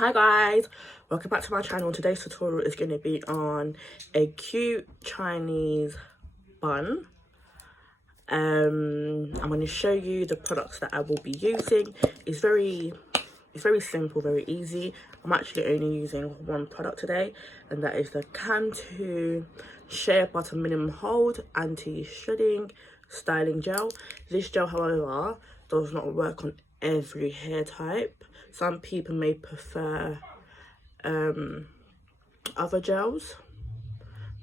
Hi guys, welcome back to my channel. Today's tutorial is going to be on a cute Chinese bun. I'm going to show you the products that I will be using. It's very simple, very easy. I'm actually only using one product today, and that is the Cantu Shea Butter Minimum Hold Anti-Shredding Styling Gel. This gel, however, does not work on every hair type. Some people may prefer other gels,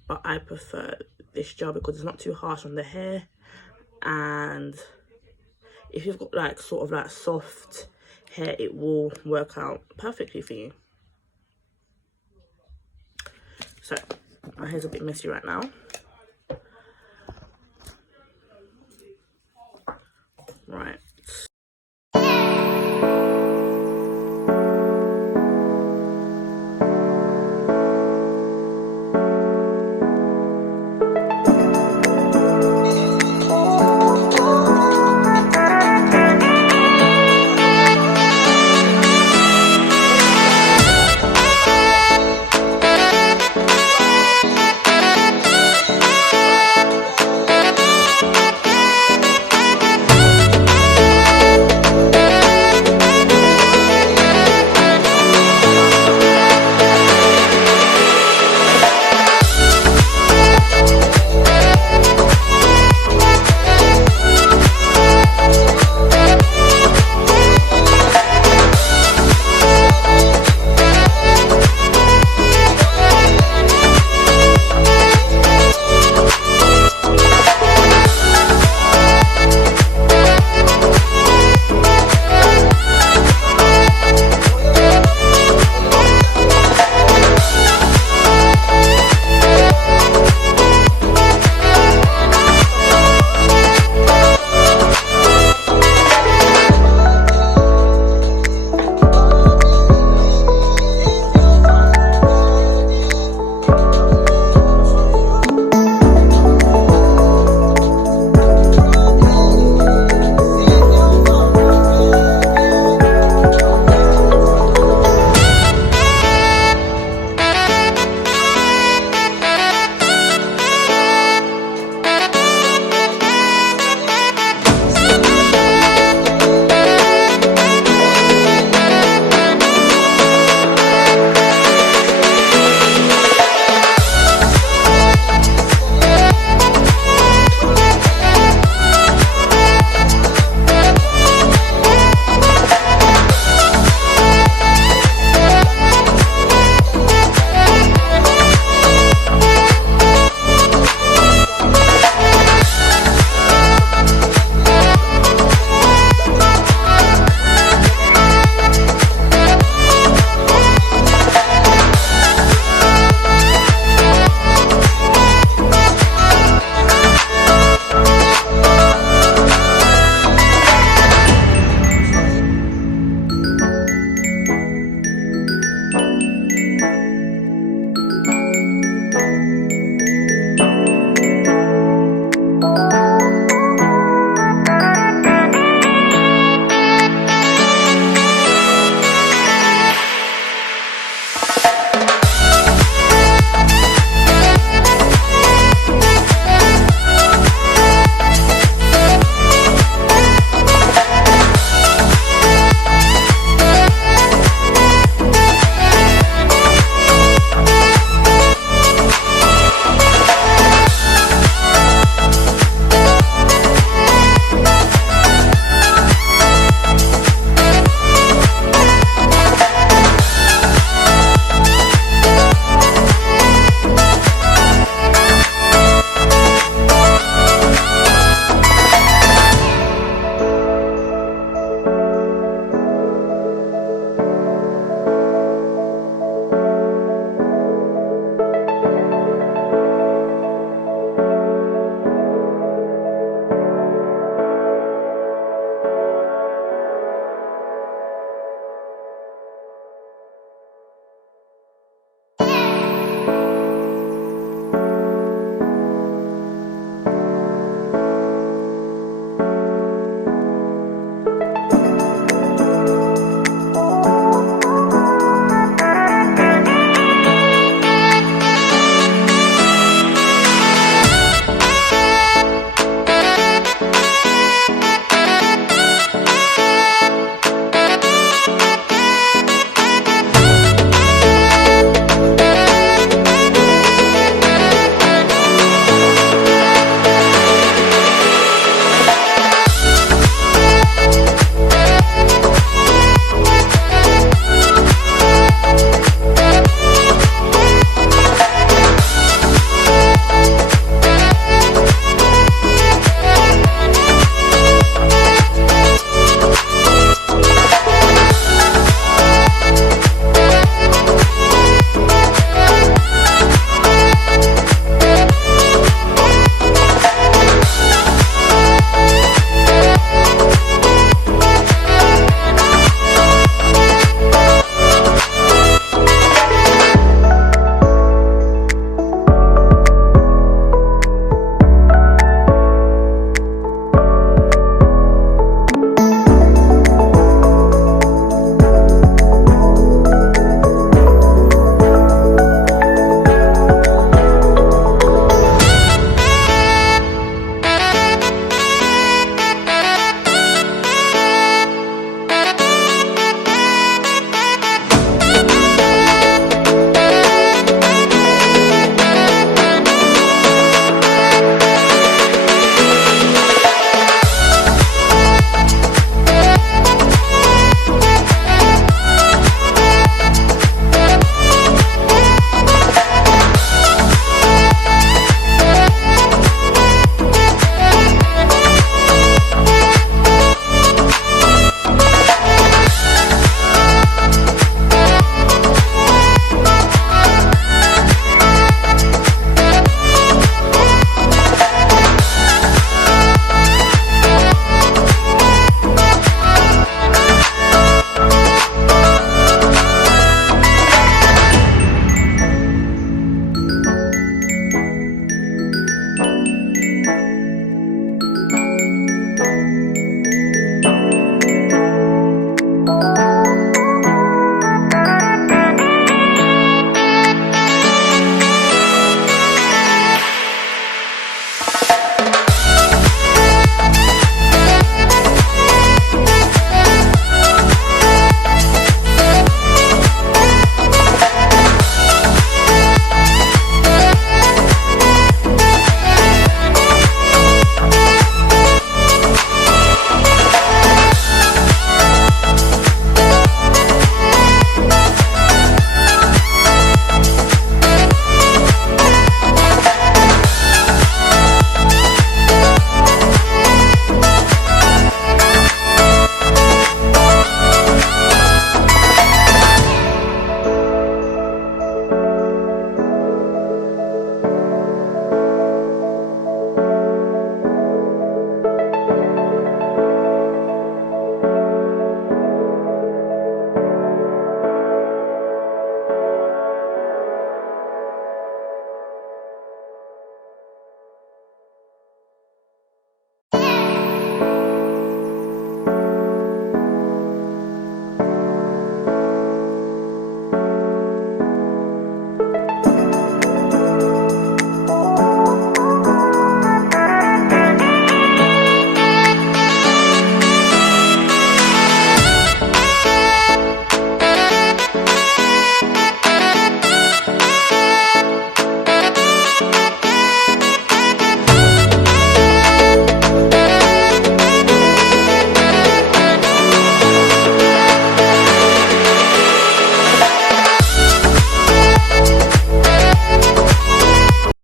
but I prefer this gel because it's not too harsh on the hair, and if you've got like sort of like soft hair, it will work out perfectly for you. So my hair's a bit messy right now. Right,